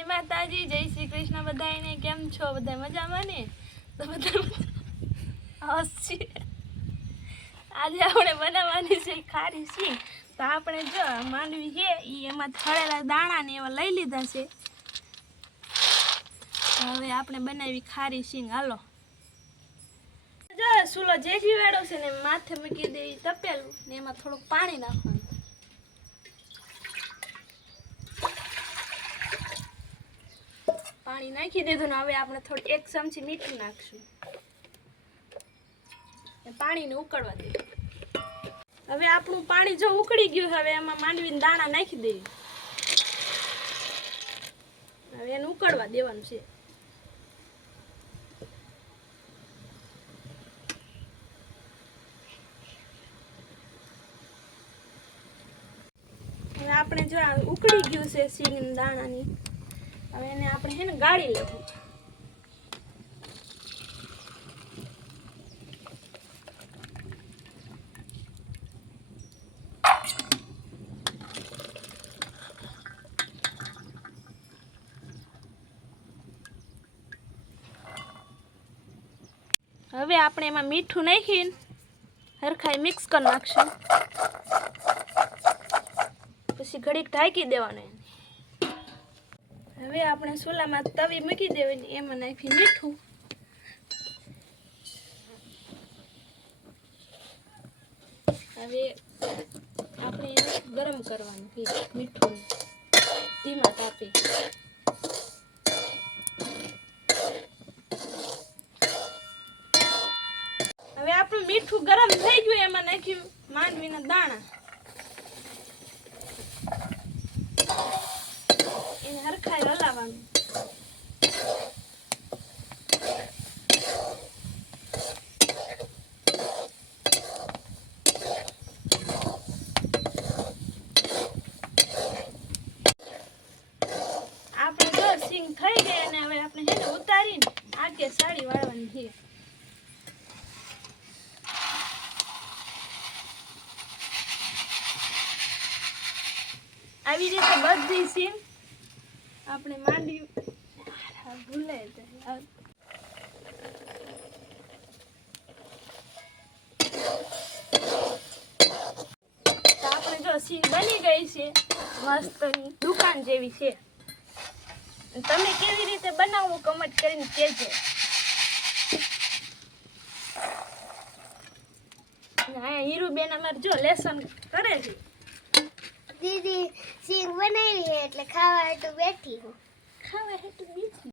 जय माताजी जय श्री कृष्ण बधाईने केम छो बधाई मजामां ने तो बधा आज આપણે બનાવવાની છે ખારી સિંગ તો આપણે જો માંડવી છે ઈ એમાં થળેલા દાણા ને એવા લઈ લીધા છે હવે આપણે બનાવી ખારી સિંગ હાલો જો સુલો જેઠી વાળો છે ને માથે મૂકી દે તપેલું ને એમાં થોડું પાણી નાખવાનું પાણી નાખી દીધું ને હવે આપણે થોડી 1 ચમચી મીઠું નાખશું પાણીને ઉકળવા દે હવે આપણું પાણી જો ઉકળી ગયું હવે એમાં માંડવીના દાણા નાખી દઈએ હવે એને ઉકળવા દેવાનું છે હવે આપણે જો ઉકળી ગયું છે સિંગના દાણાની હવે એને આપણે હે ને ગાળી લેવું હવે આપણે એમાં મીઠું નાખીને હરખાઈ મિક્સ કરી નાખશું પછી ઘડીક ઢાંકી દેવાનું હવે આપણે ચૂલામાં તવી મૂકી દેવાની એમાં નાખી મીઠું હવે આપણે એને ગરમ કરવાનું મીઠું ધીમા તાપે હવે આપણું મીઠું ગરમ થઈ ગયું એમાં નાખ્યું માંડવીના દાણા એને હરખાઈ હલાવવાનું આપણે જો સિંગ થઈ ગઈ અને હવે આપણે હેને ઉતારીને આગે સાડી વાળવાની છે આવી રીતે બધી સિંગ આપણે માંડી ભૂલાઈ જાય તો આપણે જો સિંગ બની ગઈ છે મસ્તની દુકાન જેવી છે તમે કેવી રીતે બનાવો કમેન્ટ કરીને કહેજો અહીંયા હીરુબેન અમારે જો લેસન કરે છે दीदी सिंग बनाई है એટલે ખાવા હાટુ બેઠી હું ખાવા હાટુ બેઠી